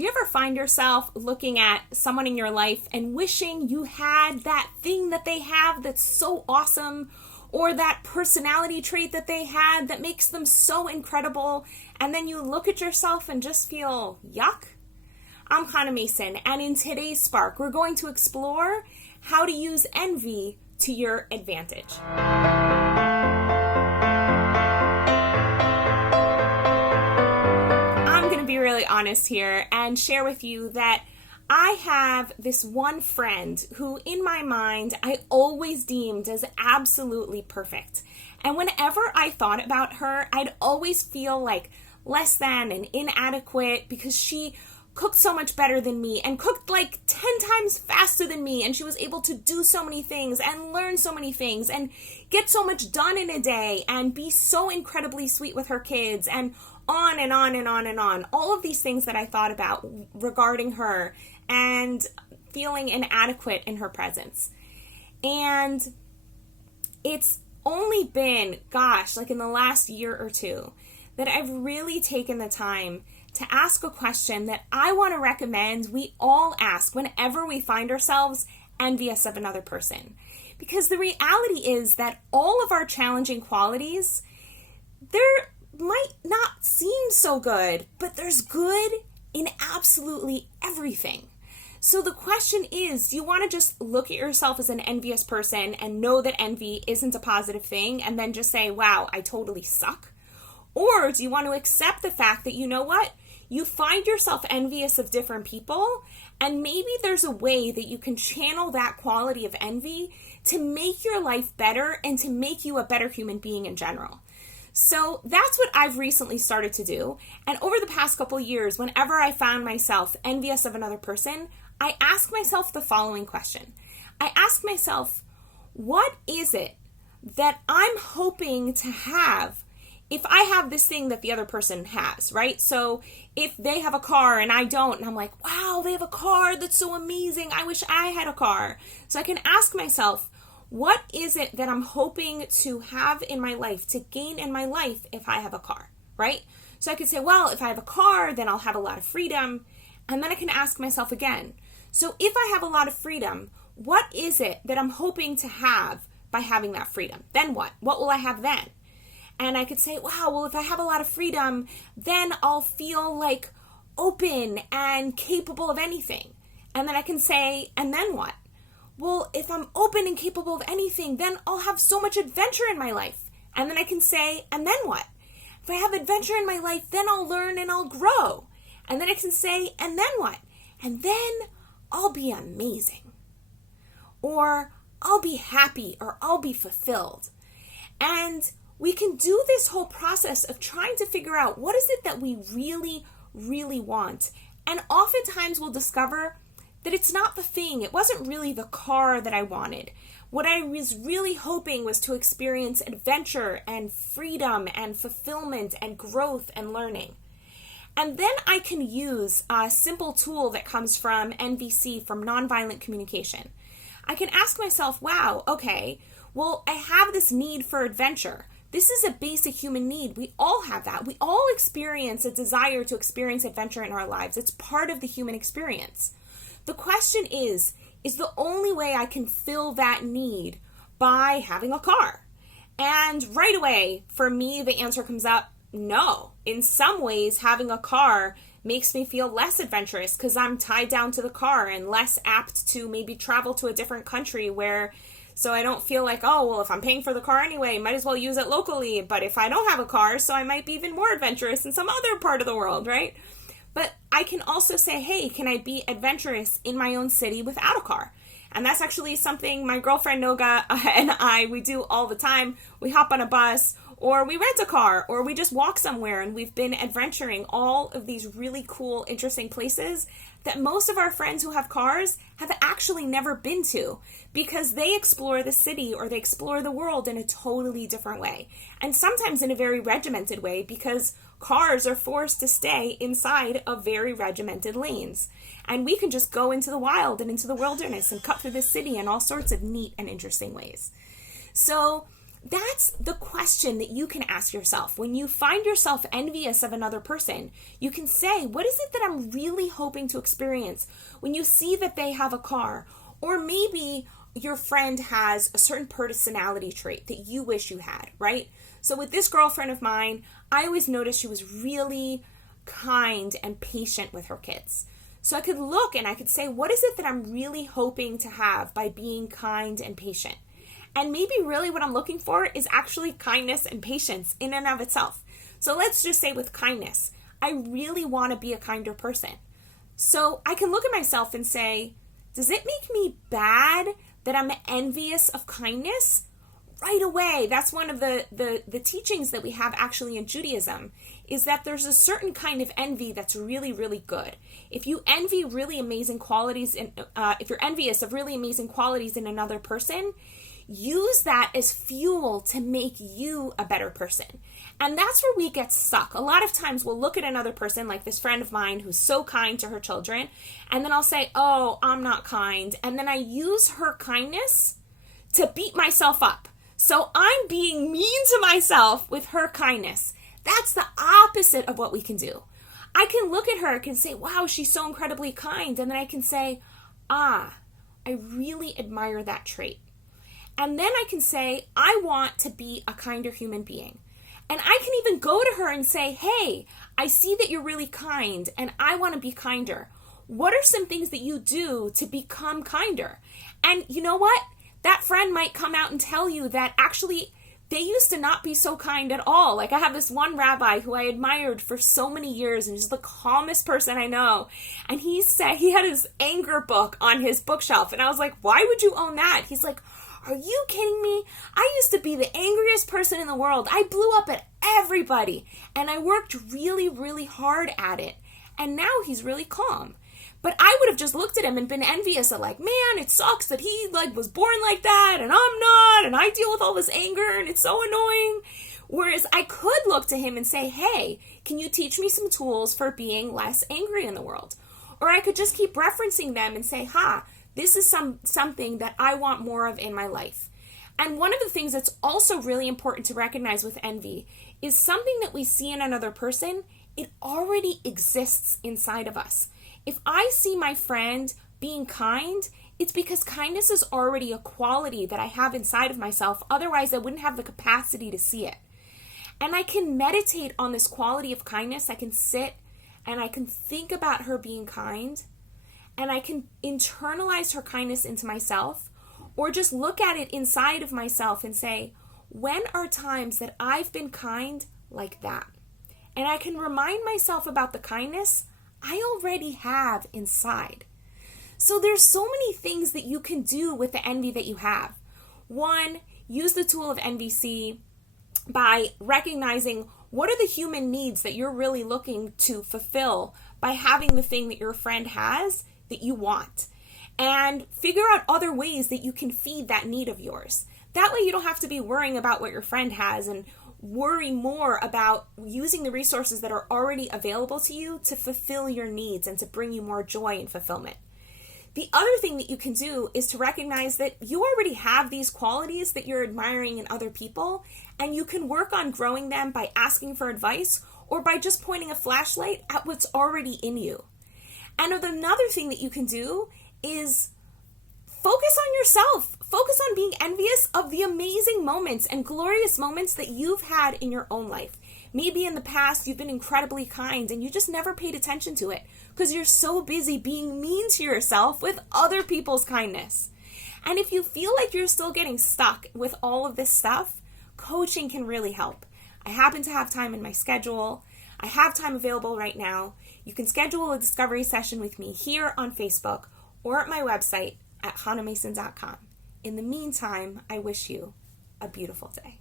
Do you ever find yourself looking at someone in your life and wishing you had that thing that they have that's so awesome, or that personality trait that they had that makes them so incredible, and then you look at yourself and just feel yuck? I'm Hannah Mason, and in today's Spark, we're going to explore how to use envy to your advantage. I'm going to be really honest here and share with you that I have this one friend who, in my mind, I always deemed as absolutely perfect. And whenever I thought about her, I'd always feel like less than and inadequate because she cooked so much better than me and cooked like 10 times faster than me, and she was able to do so many things and learn so many things and get so much done in a day and be so incredibly sweet with her kids and on and on and on and on. All of these things that I thought about regarding her and feeling inadequate in her presence. And it's only been, like in the last year or two, that I've really taken the time to ask a question that I want to recommend we all ask whenever we find ourselves envious of another person. Because the reality is that all of our challenging qualities, there might not seem so good, but there's good in absolutely everything. So the question is, do you want to just look at yourself as an envious person and know that envy isn't a positive thing and then just say, wow, I totally suck? Or do you want to accept the fact that, you know what, you find yourself envious of different people, and maybe there's a way that you can channel that quality of envy to make your life better and to make you a better human being in general. So that's what I've recently started to do. And over the past couple years, whenever I found myself envious of another person, I ask myself the following question. I ask myself, what is it that I'm hoping to have if I have this thing that the other person has, right? So if they have a car and I don't, and I'm like, wow, they have a car, that's so amazing, I wish I had a car. So I can ask myself, what is it that I'm hoping to have in my life, to gain in my life if I have a car, right? So I could say, well, if I have a car, then I'll have a lot of freedom. And then I can ask myself again, so if I have a lot of freedom, what is it that I'm hoping to have by having that freedom? Then what? What will I have then? And I could say, wow, well, if I have a lot of freedom, then I'll feel like open and capable of anything. And then I can say, and then what? Well, if I'm open and capable of anything, then I'll have so much adventure in my life. And then I can say, and then what? If I have adventure in my life, then I'll learn and I'll grow. And then I can say, and then what? And then I'll be amazing. Or I'll be happy, or I'll be fulfilled. And we can do this whole process of trying to figure out what is it that we really, really want. And oftentimes we'll discover that it's not the thing. It wasn't really the car that I wanted. What I was really hoping was to experience adventure and freedom and fulfillment and growth and learning. And then I can use a simple tool that comes from NVC, from Nonviolent Communication. I can ask myself, wow, okay, well, I have this need for adventure. This is a basic human need. We all have that. We all experience a desire to experience adventure in our lives. It's part of the human experience. The question is the only way I can fill that need by having a car? And right away, for me, the answer comes up, no. In some ways, having a car makes me feel less adventurous because I'm tied down to the car and less apt to maybe travel to a different country so I don't feel like, oh, well, if I'm paying for the car anyway, might as well use it locally. But if I don't have a car, so I might be even more adventurous in some other part of the world, right? But I can also say, hey, can I be adventurous in my own city without a car? And that's actually something my girlfriend Noga and we do all the time. We hop on a bus, or we rent a car, or we just walk somewhere, and we've been adventuring all of these really cool, interesting places that most of our friends who have cars have actually never been to, because they explore the city or they explore the world in a totally different way. And sometimes in a very regimented way, because cars are forced to stay inside of very regimented lanes. And we can just go into the wild and into the wilderness and cut through the city in all sorts of neat and interesting ways. So That's the question that you can ask yourself. When you find yourself envious of another person, you can say, what is it that I'm really hoping to experience when you see that they have a car? Or maybe your friend has a certain personality trait that you wish you had, right? So with this girlfriend of mine, I always noticed she was really kind and patient with her kids. So I could look and I could say, what is it that I'm really hoping to have by being kind and patient? And maybe really what I'm looking for is actually kindness and patience in and of itself. So let's just say with kindness, I really want to be a kinder person. So I can look at myself and say, does it make me bad that I'm envious of kindness? Right away, that's one of the teachings that we have actually in Judaism, is that there's a certain kind of envy that's really, really good. If you envy really amazing qualities, if you're envious of really amazing qualities in another person, use that as fuel to make you a better person. And that's where we get stuck. A lot of times we'll look at another person, like this friend of mine who's so kind to her children, and then I'll say, oh, I'm not kind. And then I use her kindness to beat myself up. So I'm being mean to myself with her kindness. That's the opposite of what we can do. I can look at her and can say, wow, she's so incredibly kind. And then I can say, I really admire that trait. And then I can say, I want to be a kinder human being. And I can even go to her and say, hey, I see that you're really kind and I want to be kinder. What are some things that you do to become kinder? And you know what? That friend might come out and tell you that actually they used to not be so kind at all. Like I have this one rabbi who I admired for so many years and he's the calmest person I know. And he said he had his anger book on his bookshelf. And I was like, why would you own that? He's like, are you kidding me? I used to be the angriest person in the world. I blew up at everybody and I worked really, really hard at it. And now he's really calm. But I would have just looked at him and been envious of like, man, it sucks that he was born like that and I'm not, and I deal with all this anger and it's so annoying. Whereas I could look to him and say, hey, can you teach me some tools for being less angry in the world? Or I could just keep referencing them and say, this is something that I want more of in my life. And one of the things that's also really important to recognize with envy is something that we see in another person, it already exists inside of us. If I see my friend being kind, it's because kindness is already a quality that I have inside of myself. Otherwise, I wouldn't have the capacity to see it. And I can meditate on this quality of kindness. I can sit and I can think about her being kind. And I can internalize her kindness into myself, or just look at it inside of myself and say, when are times that I've been kind like that? And I can remind myself about the kindness I already have inside. So there's so many things that you can do with the envy that you have. One, use the tool of NVC by recognizing what are the human needs that you're really looking to fulfill by having the thing that your friend has that you want, and figure out other ways that you can feed that need of yours. That way you don't have to be worrying about what your friend has and worry more about using the resources that are already available to you to fulfill your needs and to bring you more joy and fulfillment. The other thing that you can do is to recognize that you already have these qualities that you're admiring in other people, and you can work on growing them by asking for advice or by just pointing a flashlight at what's already in you. And another thing that you can do is focus on yourself. Focus on being envious of the amazing moments and glorious moments that you've had in your own life. Maybe in the past you've been incredibly kind and you just never paid attention to it because you're so busy being mean to yourself with other people's kindness. And if you feel like you're still getting stuck with all of this stuff, coaching can really help. I happen to have time in my schedule. I have time available right now. You can schedule a discovery session with me here on Facebook or at my website at hanamason.com. In the meantime, I wish you a beautiful day.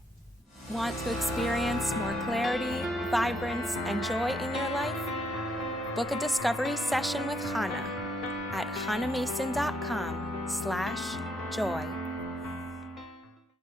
Want to experience more clarity, vibrance, and joy in your life? Book a discovery session with Hana at hanamason.com/joy.